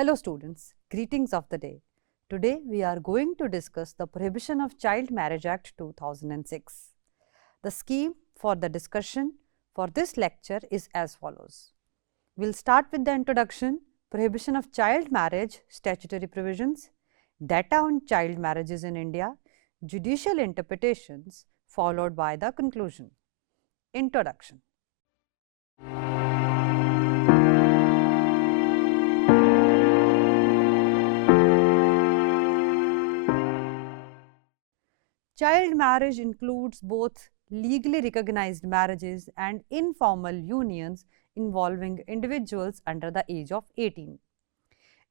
Hello students, greetings of the day. Today we are going to discuss the Prohibition of Child Marriage Act 2006. The scheme for the discussion for this lecture is as follows. We will start with the introduction, Prohibition of Child Marriage, Statutory Provisions, Data on Child Marriages in India, Judicial Interpretations, followed by the conclusion. Introduction. Child marriage includes both legally recognized marriages and informal unions involving individuals under the age of 18.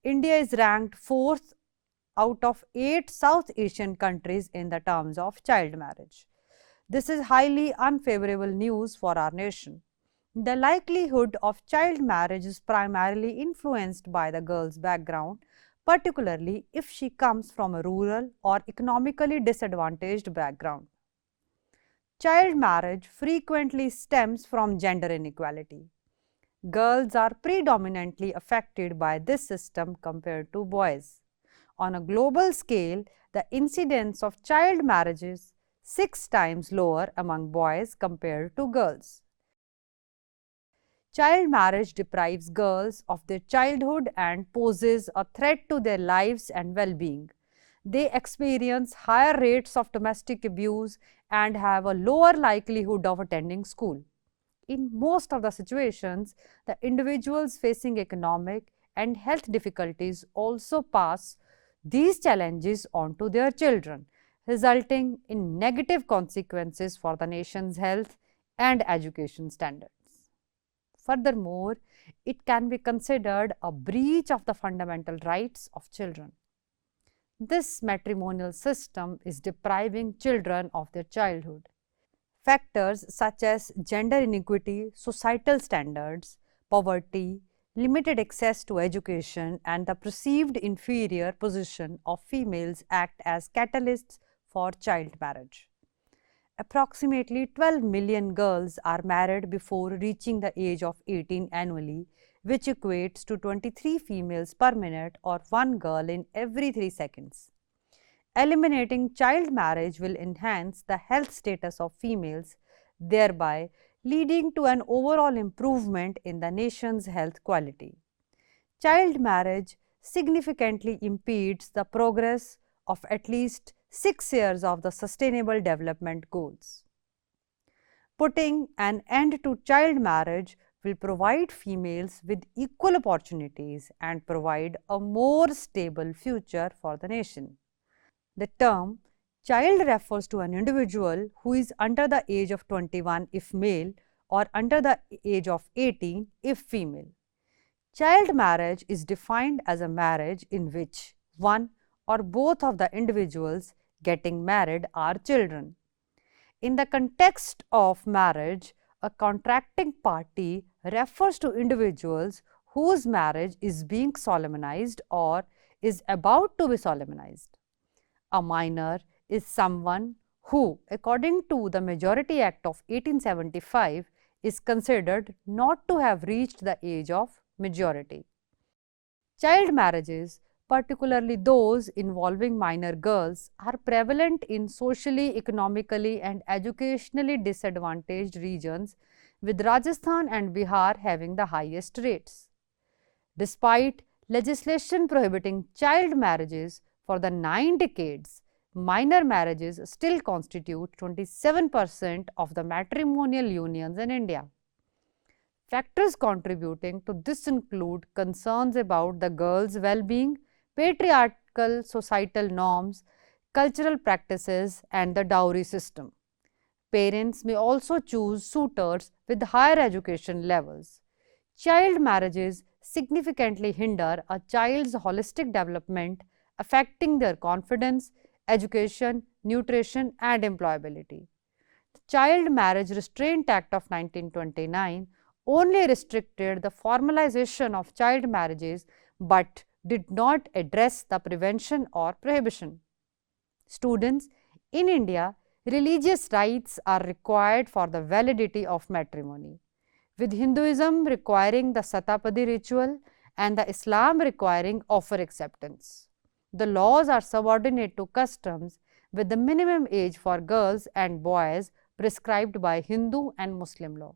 India is ranked 4th out of 8 South Asian countries in the terms of child marriage. This is highly unfavorable news for our nation. The likelihood of child marriage is primarily influenced by the girl's background, particularly if she comes from a rural or economically disadvantaged background. Child marriage frequently stems from gender inequality. Girls are predominantly affected by this system compared to boys. On a global scale, the incidence of child marriage is 6 times lower among boys compared to girls. Child marriage deprives girls of their childhood and poses a threat to their lives and well-being. They experience higher rates of domestic abuse and have a lower likelihood of attending school. In most of the situations, the individuals facing economic and health difficulties also pass these challenges on to their children, resulting in negative consequences for the nation's health and education standards. Furthermore, it can be considered a breach of the fundamental rights of children. This matrimonial system is depriving children of their childhood. Factors such as gender inequity, societal standards, poverty, limited access to education, and the perceived inferior position of females act as catalysts for child marriage. Approximately 12 million girls are married before reaching the age of 18 annually, which equates to 23 females per minute or 1 girl in every 3 seconds. Eliminating child marriage will enhance the health status of females, thereby leading to an overall improvement in the nation's health quality. Child marriage significantly impedes the progress of at least 6 years of the Sustainable Development Goals. Putting an end to child marriage will provide females with equal opportunities and provide a more stable future for the nation. The term child refers to an individual who is under the age of 21 if male or under the age of 18 if female. Child marriage is defined as a marriage in which one or both of the individuals getting married are children. In the context of marriage, a contracting party refers to individuals whose marriage is being solemnized or is about to be solemnized. A minor is someone who, according to the Majority Act of 1875, is considered not to have reached the age of majority. Child marriages, particularly those involving minor girls, are prevalent in socially, economically and educationally disadvantaged regions, with Rajasthan and Bihar having the highest rates. Despite legislation prohibiting child marriages for the 9 decades, minor marriages still constitute 27% of the matrimonial unions in India. Factors contributing to this include concerns about the girl's well-being, patriarchal societal norms, cultural practices, and the dowry system. Parents may also choose suitors with higher education levels. Child marriages significantly hinder a child's holistic development, affecting their confidence, education, nutrition, and employability. The Child Marriage Restraint Act of 1929 only restricted the formalization of child marriages but did not address the prevention or prohibition. Students, in India, religious rites are required for the validity of matrimony, with Hinduism requiring the Satapadi ritual and the Islam requiring offer acceptance. The laws are subordinate to customs with the minimum age for girls and boys prescribed by Hindu and Muslim law.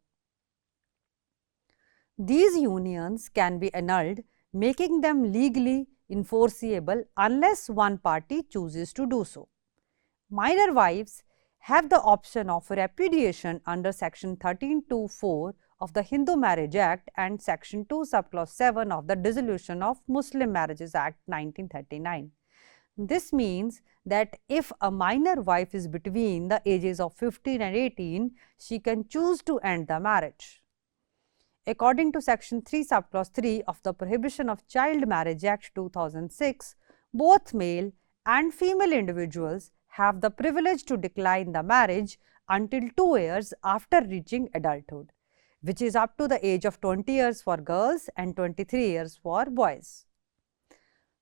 These unions can be annulled, making them legally enforceable unless one party chooses to do so. Minor wives have the option of repudiation under Section 13(2)(4) of the Hindu Marriage Act and Section 2 subclause 7 of the Dissolution of Muslim Marriages Act 1939. This means that if a minor wife is between the ages of 15 and 18, she can choose to end the marriage. According to Section 3 subclause 3 of the Prohibition of Child Marriage Act 2006, both male and female individuals have the privilege to decline the marriage until 2 years after reaching adulthood, which is up to the age of 20 years for girls and 23 years for boys.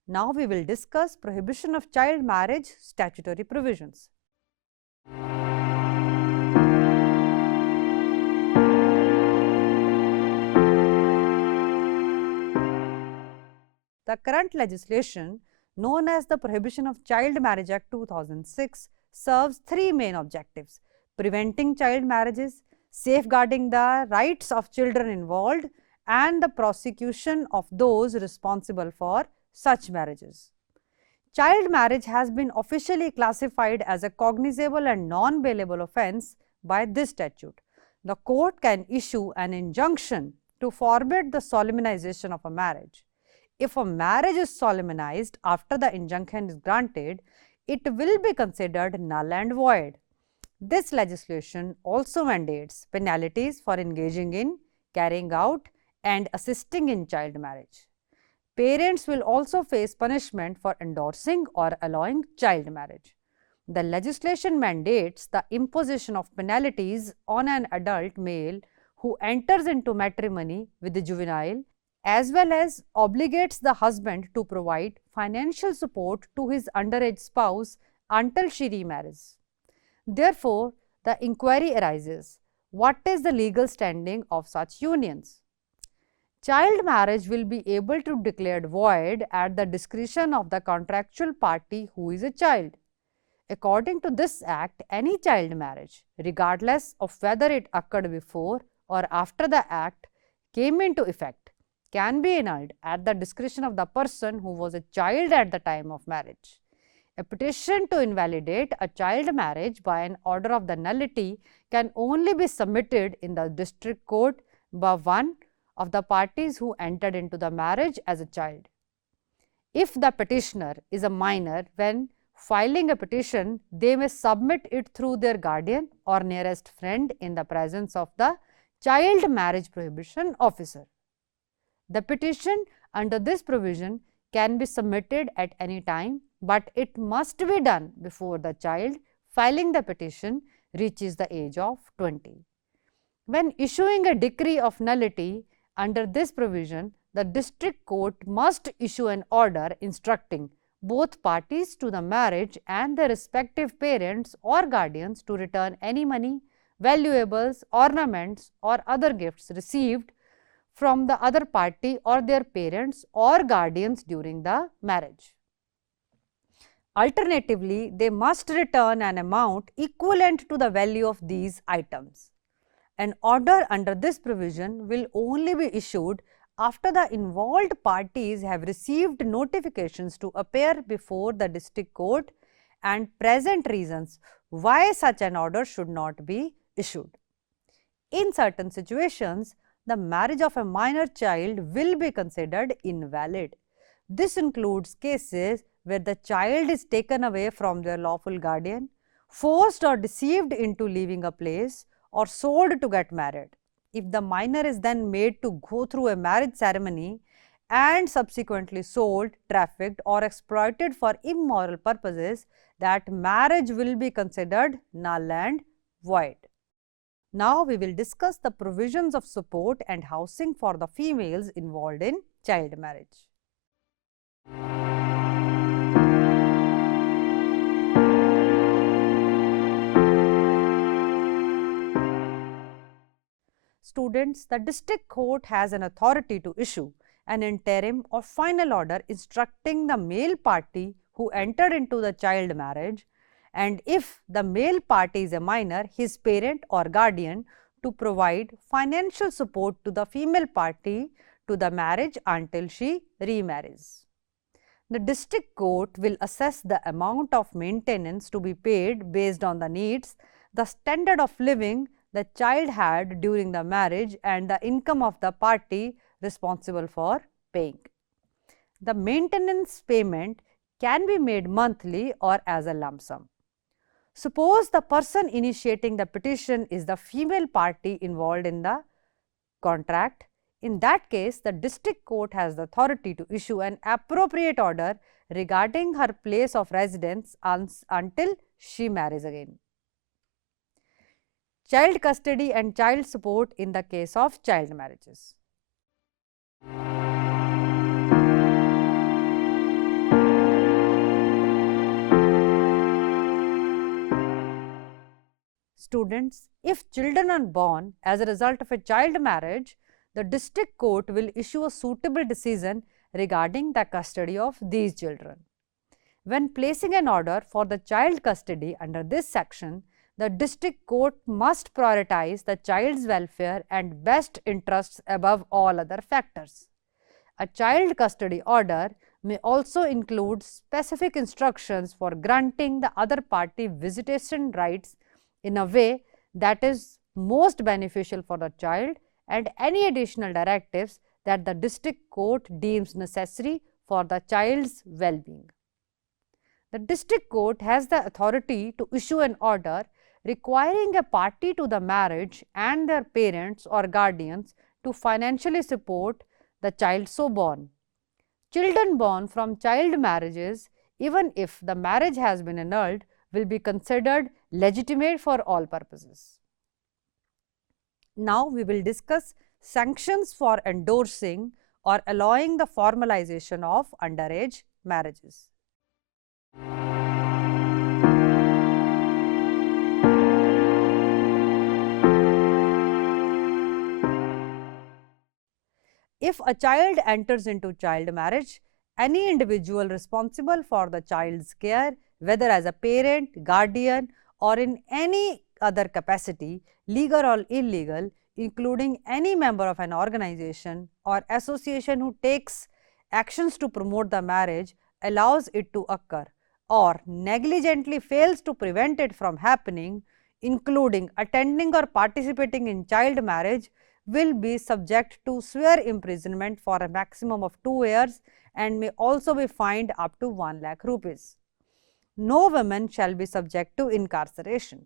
Now we will discuss prohibition of child marriage statutory provisions. The current legislation, known as the Prohibition of Child Marriage Act 2006, serves 3 main objectives: preventing child marriages, safeguarding the rights of children involved, and the prosecution of those responsible for such marriages. Child marriage has been officially classified as a cognizable and non-bailable offence by this statute. The court can issue an injunction to forbid the solemnization of a marriage. If a marriage is solemnized after the injunction is granted, it will be considered null and void. This legislation also mandates penalties for engaging in, carrying out, and assisting in child marriage. Parents will also face punishment for endorsing or allowing child marriage. The legislation mandates the imposition of penalties on an adult male who enters into matrimony with a juvenile, as well as obligates the husband to provide financial support to his underage spouse until she remarries. Therefore, the inquiry arises: what is the legal standing of such unions? Child marriage will be able to be declared void at the discretion of the contractual party who is a child. According to this Act, any child marriage, regardless of whether it occurred before or after the Act came into effect, can be annulled at the discretion of the person who was a child at the time of marriage. A petition to invalidate a child marriage by an order of the nullity can only be submitted in the district court by one of the parties who entered into the marriage as a child. If the petitioner is a minor, when filing a petition, they may submit it through their guardian or nearest friend in the presence of the child marriage prohibition officer. The petition under this provision can be submitted at any time, but it must be done before the child filing the petition reaches the age of 20. When issuing a decree of nullity under this provision, the district court must issue an order instructing both parties to the marriage and their respective parents or guardians to return any money, valuables, ornaments, or other gifts received from the other party or their parents or guardians during the marriage. Alternatively, they must return an amount equivalent to the value of these items. An order under this provision will only be issued after the involved parties have received notifications to appear before the district court and present reasons why such an order should not be issued. In certain situations, the marriage of a minor child will be considered invalid. This includes cases where the child is taken away from their lawful guardian, forced or deceived into leaving a place, or sold to get married. If the minor is then made to go through a marriage ceremony and subsequently sold, trafficked, or exploited for immoral purposes, that marriage will be considered null and void. Now we will discuss the provisions of support and housing for the females involved in child marriage. Students, the district court has an authority to issue an interim or final order instructing the male party who entered into the child marriage, and if the male party is a minor, his parent or guardian, to provide financial support to the female party to the marriage until she remarries. The district court will assess the amount of maintenance to be paid based on the needs, the standard of living the child had during the marriage, and the income of the party responsible for paying. The maintenance payment can be made monthly or as a lump sum. Suppose the person initiating the petition is the female party involved in the contract. In that case, the district court has the authority to issue an appropriate order regarding her place of residence until she marries again. Child custody and child support in the case of child marriages. Students, if children are born as a result of a child marriage, the district court will issue a suitable decision regarding the custody of these children. When placing an order for the child custody under this section, the district court must prioritize the child's welfare and best interests above all other factors. A child custody order may also include specific instructions for granting the other party visitation rights in a way that is most beneficial for the child, and any additional directives that the district court deems necessary for the child's well-being. The district court has the authority to issue an order requiring a party to the marriage and their parents or guardians to financially support the child so born. Children born from child marriages, even if the marriage has been annulled, will be considered legitimate for all purposes. Now, we will discuss sanctions for endorsing or allowing the formalization of underage marriages. If a child enters into child marriage, any individual responsible for the child's care, whether as a parent, guardian, or in any other capacity, legal or illegal, including any member of an organization or association who takes actions to promote the marriage, allows it to occur, or negligently fails to prevent it from happening, including attending or participating in child marriage, will be subject to severe imprisonment for a maximum of 2 years and may also be fined up to 1 lakh rupees. No woman shall be subject to incarceration.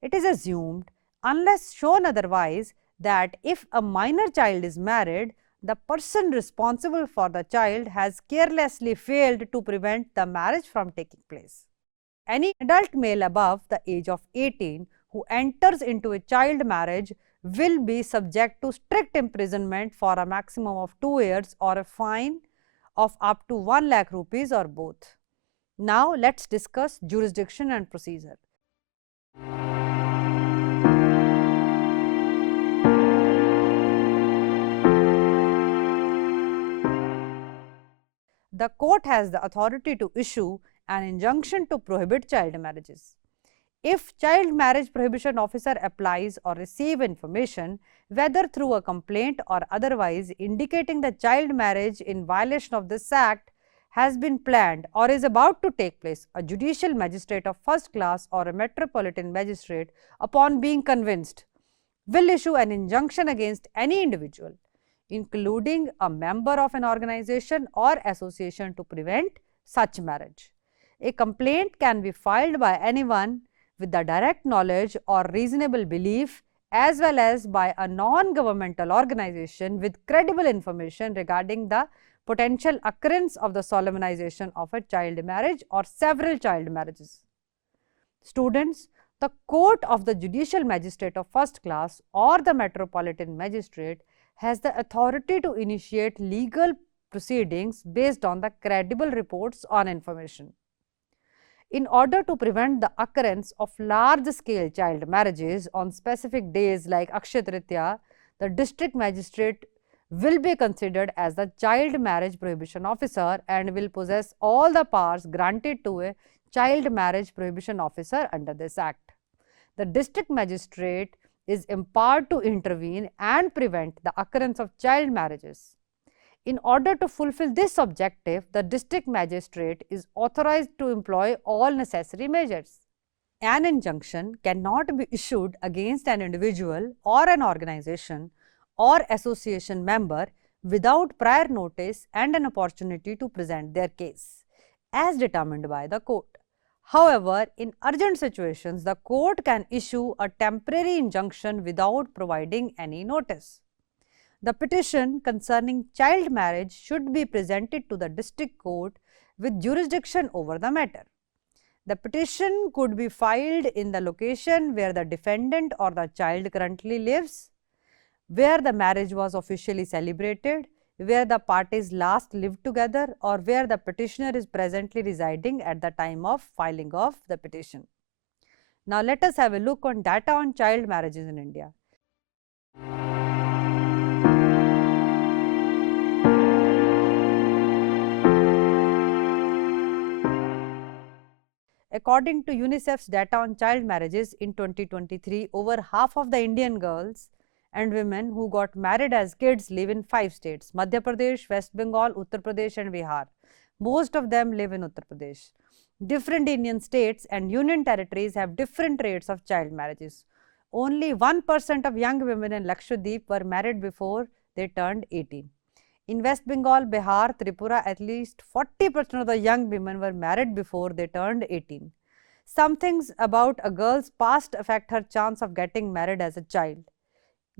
It is assumed, unless shown otherwise, that if a minor child is married, the person responsible for the child has carelessly failed to prevent the marriage from taking place. Any adult male above the age of 18 who enters into a child marriage will be subject to strict imprisonment for a maximum of 2 years or a fine of up to 1 lakh rupees or both. Now, let us discuss jurisdiction and procedure. The court has the authority to issue an injunction to prohibit child marriages. If child marriage prohibition officer applies or receive information, whether through a complaint or otherwise, indicating the child marriage in violation of this act has been planned or is about to take place, a judicial magistrate of first class or a metropolitan magistrate, upon being convinced, will issue an injunction against any individual, including a member of an organization or association, to prevent such marriage. A complaint can be filed by anyone with the direct knowledge or reasonable belief, as well as by a non-governmental organization with credible information regarding the potential occurrence of the solemnization of a child marriage or several child marriages. Students, the court of the judicial magistrate of first class or the metropolitan magistrate has the authority to initiate legal proceedings based on the credible reports on information. In order to prevent the occurrence of large-scale child marriages on specific days like Akshaya Tritiya, the district magistrate will be considered as the child marriage prohibition officer and will possess all the powers granted to a child marriage prohibition officer under this act. The district magistrate is empowered to intervene and prevent the occurrence of child marriages. In order to fulfill this objective, the district magistrate is authorized to employ all necessary measures. An injunction cannot be issued against an individual or an organization or association member without prior notice and an opportunity to present their case, as determined by the court. However, in urgent situations, the court can issue a temporary injunction without providing any notice. The petition concerning child marriage should be presented to the district court with jurisdiction over the matter. The petition could be filed in the location where the defendant or the child currently lives, where the marriage was officially celebrated, where the parties last lived together, or where the petitioner is presently residing at the time of filing of the petition. Now, let us have a look on data on child marriages in India. According to UNICEF's data on child marriages in 2023, over half of the Indian girls and women who got married as kids live in 5 states: Madhya Pradesh, West Bengal, Uttar Pradesh and Bihar. Most of them live in Uttar Pradesh. Different Indian states and union territories have different rates of child marriages. Only 1% of young women in Lakshadweep were married before they turned 18. In West Bengal, Bihar, Tripura, at least 40% of the young women were married before they turned 18. Some things about a girl's past affect her chance of getting married as a child.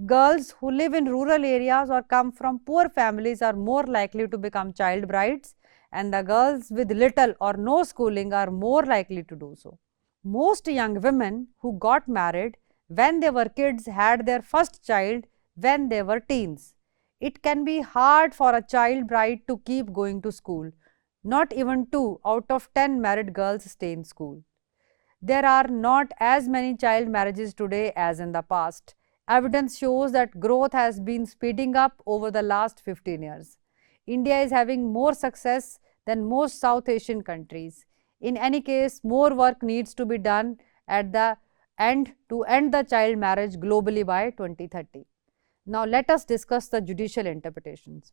Girls who live in rural areas or come from poor families are more likely to become child brides, and the girls with little or no schooling are more likely to do so. Most young women who got married when they were kids had their first child when they were teens. It can be hard for a child bride to keep going to school. Not even 2 out of 10 married girls stay in school. There are not as many child marriages today as in the past. Evidence shows that growth has been speeding up over the last 15 years. India is having more success than most South Asian countries. In any case, more work needs to be done at the end to end the child marriage globally by 2030. Now, let us discuss the judicial interpretations.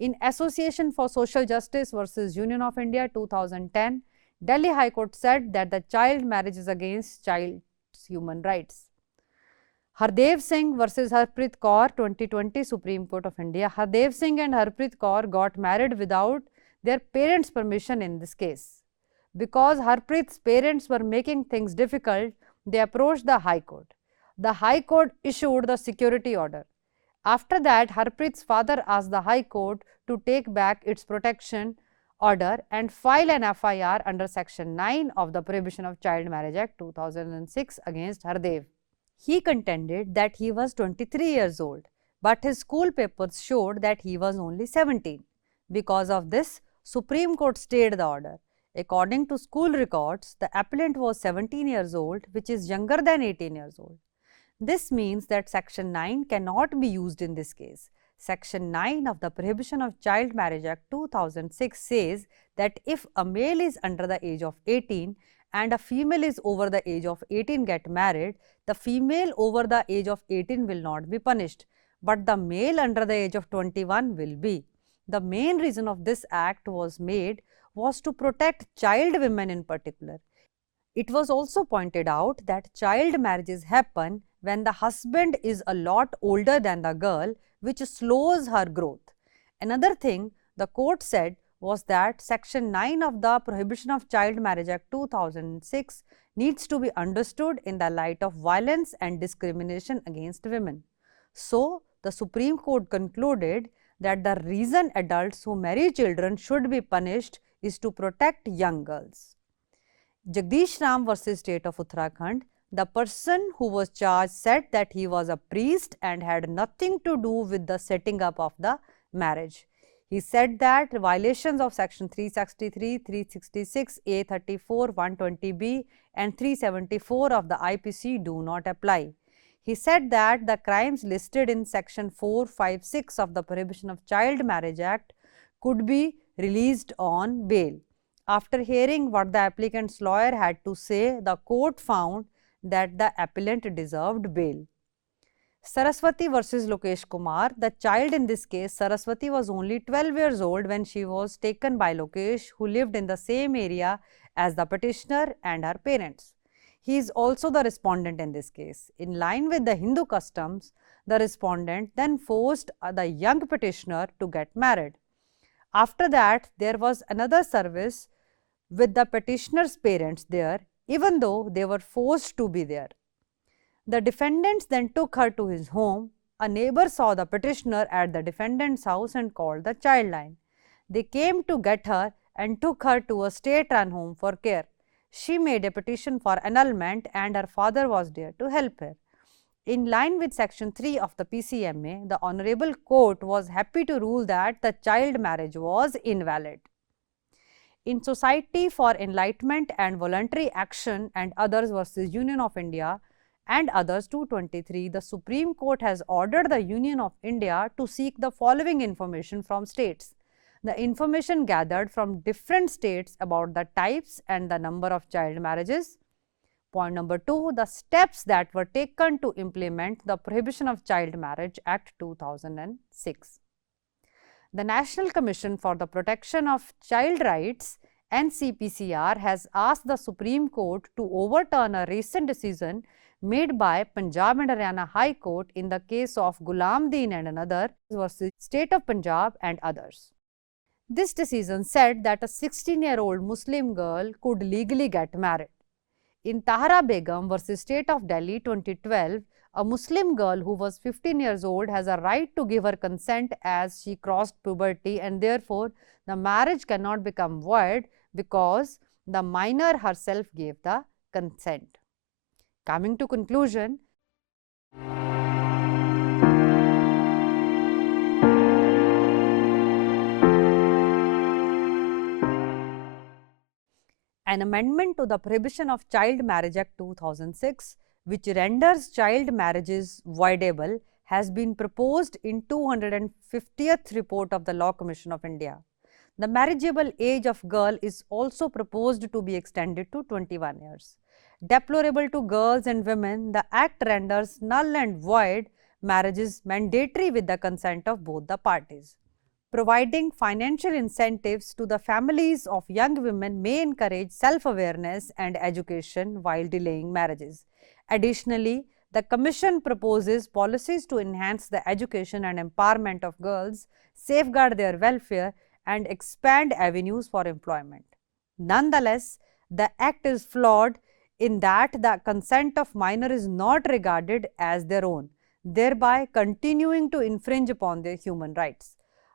In Association for Social Justice versus Union of India 2010, Delhi High Court said that the child marriage is against child's human rights. Hardev Singh versus Harpreet Kaur 2020 Supreme Court of India. Hardev Singh and Harpreet Kaur got married without their parents' permission in this case. Because Harpreet's parents were making things difficult, they approached the High Court. The High Court issued the security order. After that, Harpreet's father asked the High Court to take back its protection order and file an FIR under Section 9 of the Prohibition of Child Marriage Act 2006 against Hardev. He contended that he was 23 years old, but his school papers showed that he was only 17. Because of this, Supreme Court stayed the order. According to school records, the appellant was 17 years old, which is younger than 18 years old. This means that Section 9 cannot be used in this case. Section 9 of the Prohibition of Child Marriage Act 2006 says that if a male is under the age of 18 and a female is over the age of 18 get married, the female over the age of 18 will not be punished, but the male under the age of 21 will be. The main reason of this act was made was to protect child women in particular. It was also pointed out that child marriages happen when the husband is a lot older than the girl, which slows her growth. Another thing the court said was that Section 9 of the Prohibition of Child Marriage Act 2006 needs to be understood in the light of violence and discrimination against women. So, the Supreme Court concluded that the reason adults who marry children should be punished is to protect young girls. Jagdish Ram versus State of Uttarakhand, the person who was charged said that he was a priest and had nothing to do with the setting up of the marriage. He said that violations of section 363, 366, A34, 120B and 374 of the IPC do not apply. He said that the crimes listed in section 456 of the Prohibition of Child Marriage Act could be released on bail. After hearing what the applicant's lawyer had to say, the court found that the appellant deserved bail. Saraswati versus Lokesh Kumar. The child in this case, Saraswati, was only 12 years old when she was taken by Lokesh, who lived in the same area as the petitioner and her parents. He is also the respondent in this case. In line with the Hindu customs, the respondent then forced the young petitioner to get married. After that, there was another service with the petitioner's parents there, even though they were forced to be there. The defendants then took her to his home. A neighbor saw the petitioner at the defendant's house and called the child line. They came to get her and took her to a state-run home for care. She made a petition for annulment and her father was there to help her. In line with section 3 of the PCMA, the Honorable Court was happy to rule that the child marriage was invalid. In Society for Enlightenment and Voluntary Action and Others versus Union of India and Others 223, the Supreme Court has ordered the Union of India to seek the following information from states. The information gathered from different states about the types and the number of child marriages. Point number 2, the steps that were taken to implement the Prohibition of Child Marriage Act 2006. The National Commission for the Protection of Child Rights (NCPCR) has asked the Supreme Court to overturn a recent decision made by Punjab and Haryana High Court in the case of Ghulam Deen and another versus State of Punjab and others. This decision said that a 16-year-old Muslim girl could legally get married. In Tahara Begum versus State of Delhi 2012, a Muslim girl who was 15 years old has a right to give her consent as she crossed puberty, and therefore the marriage cannot become void because the minor herself gave the consent. Coming to conclusion, an amendment to the Prohibition of Child Marriage Act 2006, which renders child marriages voidable, has been proposed in 250th report of the Law Commission of India. The marriageable age of girl is also proposed to be extended to 21 years. Deplorable to girls and women, the Act renders null and void marriages mandatory with the consent of both the parties. Providing financial incentives to the families of young women may encourage self-awareness and education while delaying marriages. Additionally, the Commission proposes policies to enhance the education and empowerment of girls, safeguard their welfare, and expand avenues for employment. Nonetheless, the Act is flawed in that the consent of minor is not regarded as their own, thereby continuing to infringe upon their human rights.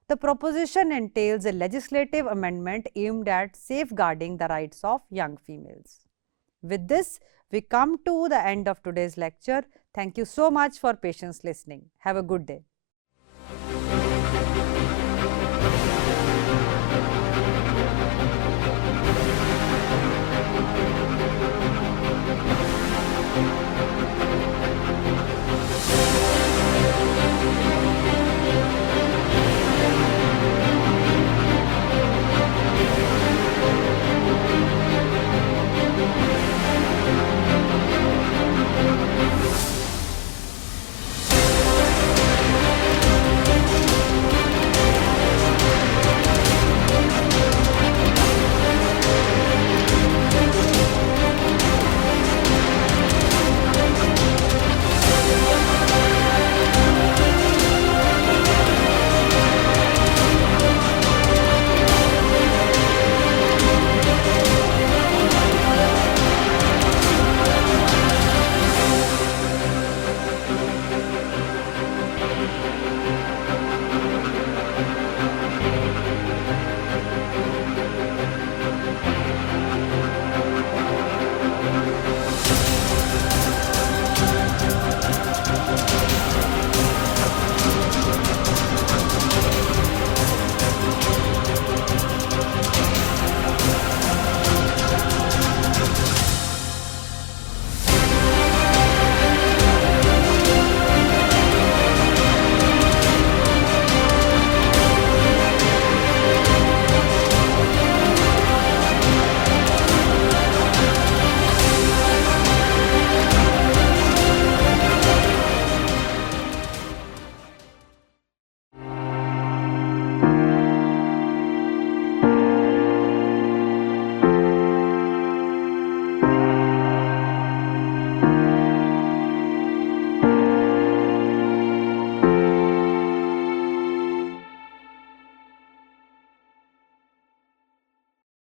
The proposition entails a legislative amendment aimed at safeguarding the rights of young females. With this, we come to the end of today's lecture. Thank you so much for patience listening. Have a good day.